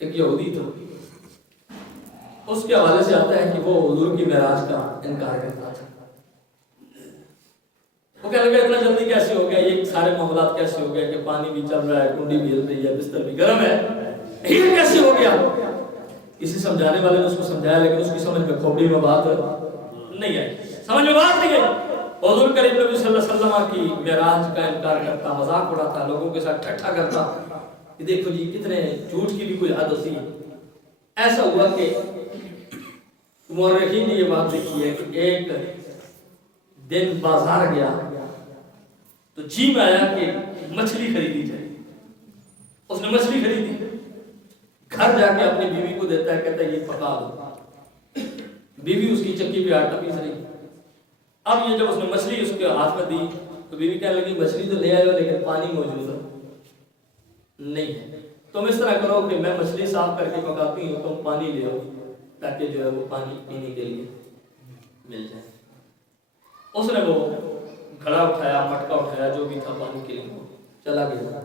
ایک یہودی تھا، اس کے حوالے سے آتا ہے کہ وہ حضور کی معراج کا انکار کرتا تھا۔ وہ کہنے لگا اتنا جلدی کیسے ہو گیا، یہ سارے معاملات کیسے ہو گیا کہ پانی بھی چل رہا ہے، کنڈی بھی ہل رہی ہے، بستر بھی گرم ہے، یہ کیسے ہو گیا؟ کسی سمجھانے والے نے اس کو سمجھایا، لیکن اس کی سمجھ میں کھوپڑی میں بات نہیں آئی، سمجھ میں بات نہیں آئی۔ حضور کریم نبی صلی اللہ علیہ وسلم کی معراج کا انکار کرتا، مذاق اڑاتا، لوگوں کے ساتھ ٹھٹھا کرتا کہ دیکھو جی کتنے جھوٹ کی بھی کوئی حد ہوتی ہے۔ ایسا ہوا کہ مورخین نے یہ بات لکھی ہے کہ ایک دن بازار گیا تو جی میں آیا کہ مچھلی خریدی جائے، اس نے مچھلی خریدی، گھر جا کے اپنی بیوی کو دیتا ہے، کہتا ہے یہ پکا دو۔ بیوی اس کی چکی پہ آٹا پیس رہی۔ اب یہ جب اس نے مچھلی اس کے ہاتھ میں دی تو بیوی کہنے لگی مچھلی تو لے آئے ہو لیکن پانی موجود نہیں ہے، تم اس طرح کرو کہ میں مچھلی صاف کر کے پکاتی ہوں، تم پانی لے آؤ تاکہ جو ہے وہ پانی پینے کے لیے مل جائے۔ اس نے وہ گھڑا اٹھایا، مٹکا اٹھایا، جو بھی تھا پانی کے لیے، چلا گیا۔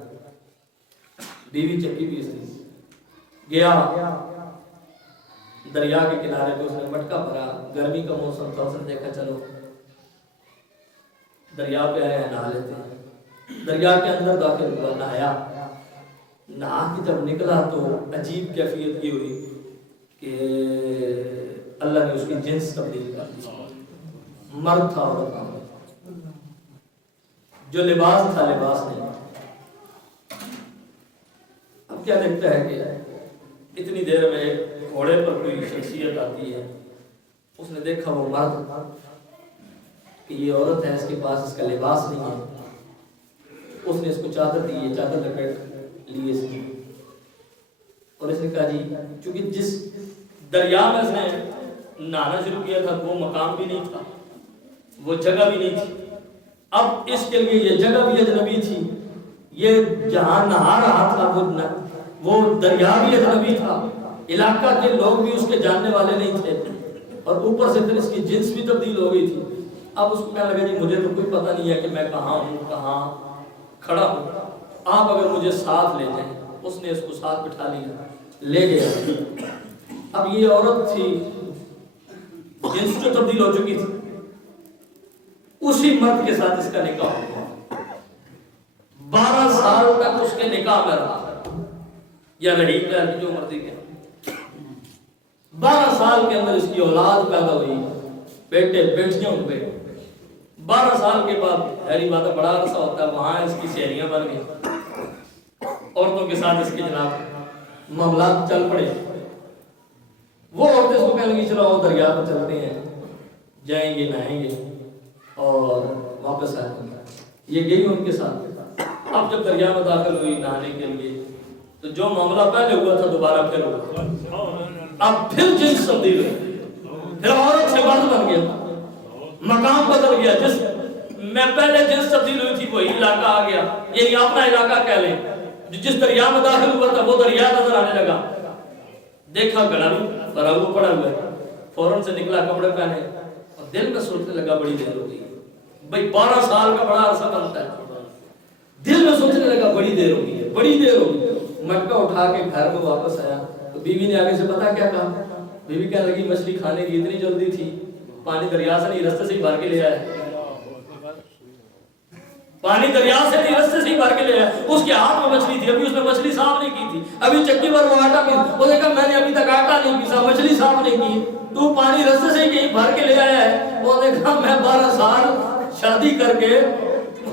بیوی چکی پیس دی، گیا دریا کے کنارے پہ، اس نے مٹکا بھرا، گرمی کا موسم تھا، اس نے دیکھا چلو دریا پہ آئے ہیں، نہا لیتے ہیں۔ دریا کے اندر داخل ہوا، نہایا، نہا کے جب نکلا تو عجیب کیفیت کی ہوئی کہ اللہ نے اس کی جنس تبدیل کر دی، مرد تھا عورت تھا، جو لباس تھا لباس نہیں۔ اب کیا دیکھتا ہے کہ اتنی دیر میں ایک گھوڑے پر کوئی شخصیت آتی ہے، اس نے دیکھا وہ مرد کہ یہ عورت ہے، اس کے پاس اس کا لباس نہیں ہے، اس نے اس کو چادر دی، یہ چادر لپیٹ لی اس کی، اور اس نے کہا جی چونکہ جس دریا میں اس نے نہانا شروع کیا تھا وہ مقام بھی نہیں تھا، وہ جگہ بھی نہیں تھی، اب اس کے لیے یہ جگہ بھی اجنبی تھی، یہ جہاں نہا رہا تھا وہ دریا بھی اجنبی تھا، علاقہ کے لوگ بھی اس کے جاننے والے نہیں تھے، اور اوپر سے پھر اس کی جنس بھی تبدیل ہو گئی تھی۔ اب اس کو کہنے لگا جی مجھے تو کوئی پتہ نہیں ہے کہ میں کہاں ہوں، کہاں کھڑا ہوں، آپ اگر مجھے ساتھ لے جائیں۔ اس نے اس کو ساتھ بٹھا لیا، لے گیا۔ اب یہ عورت تھی، جنس جو تبدیل ہو چکی تھی، اسی مرد کے ساتھ اس کا نکاح ہوا، 12 سال تک اس کے نکاح میں رہا، یا رہی جو مرضی کے، 12 سال کے اندر اس کی اولاد پیدا ہوئی، بیٹے بیٹیاں ہوئے۔ 12 سال کے بعد ہری بات بڑا عرصہ ہوتا ہے، وہاں اس کی سہیلیاں بن گئی، عورتوں کے ساتھ اس کے جناب معاملات چل پڑے۔ وہ عورتیں اس کو کہنے لگی چلو دریا پر چلتے ہیں، جائیں گے، نہائیں گے اور واپس آئیں گے۔ یہ گئی ان کے ساتھ۔ اب جب دریا میں داخل ہوئی نہانے کے لیے تو جو معاملہ پہلے ہوا تھا دوبارہ پھر ہوا، اب پھر جنس تبدیل ہوئی، پھر عورت سے مرد بن گیا، مقام بدل گیا، جس میں پہلے جنس تبدیل ہوئی تھی وہی علاقہ آ گیا، یعنی اپنا علاقہ کہہ لیں۔ جس دریا میں داخل ہوا تھا وہ دریا نظر آنے لگا، دیکھا گڑا بھی بھرا ہوا پڑا ہوا ہے، فوراً سے نکلا کپڑے پہنے اور دل میں سوچنے لگا بڑی دیر ہو گئی، بھائی 12 سال کا بڑا عرصہ بنتا ہے، دل میں سوچنے لگا بڑی دیر ہو گئی ہے، بڑی دیر ہو گئی۔ مٹکا اٹھا کے گھر میں واپس آیا تو بیوی نے آگے سے پتا کیا کہا، بیوی کہنے لگی مچھلی کھانے کی اتنی جلدی تھی، پانی دریا سے نہیں رستے سے ہی بھر کے لے آیا، پانی دریا سے نہیں رستے سے ہی بھر کے لے آیا۔ اس کے ہاتھ میں مچھلی تھی، ابھی اس نے مچھلی صاف نہیں کی تھی، ابھی چکی پر وہ آٹا پیس، وہ نے کہا میں نے ابھی تک آٹا نہیں پیسا، مچھلی صاف نہیں کی، تو پانی رستے سے ہی کہیں بھر کے لے آیا ہے۔ وہ نے کہا میں 12 سال شادی کر کے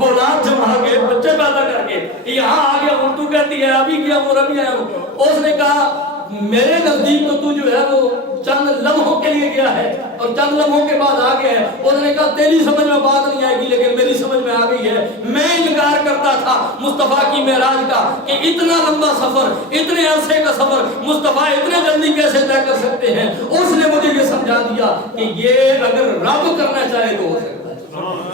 اولاد جما کے بچے پیدا کر کے یہاں آ گیا ہوں، تو کہتی ہے ابھی گیا ہوں ابھی آیا ہوں۔ اس نے کہا میرے نزدیک تو جو ہے وہ چند لمحوں کے لیے گیا ہے اور چند لمحوں کے بعد آ گیا ہے۔ اس نے کہا تیری سمجھ میں بات نہیں آئے گی لیکن میری سمجھ میں آ گئی ہے۔ میں انکار کرتا تھا مصطفیٰ کی معراج کا کہ اتنا لمبا سفر، اتنے عرصے کا سفر مصطفیٰ اتنے جلدی کیسے طے کر سکتے ہیں۔ اس نے مجھے یہ سمجھا دیا کہ یہ اگر رب کرنا چاہے تو ہو سکتا ہے۔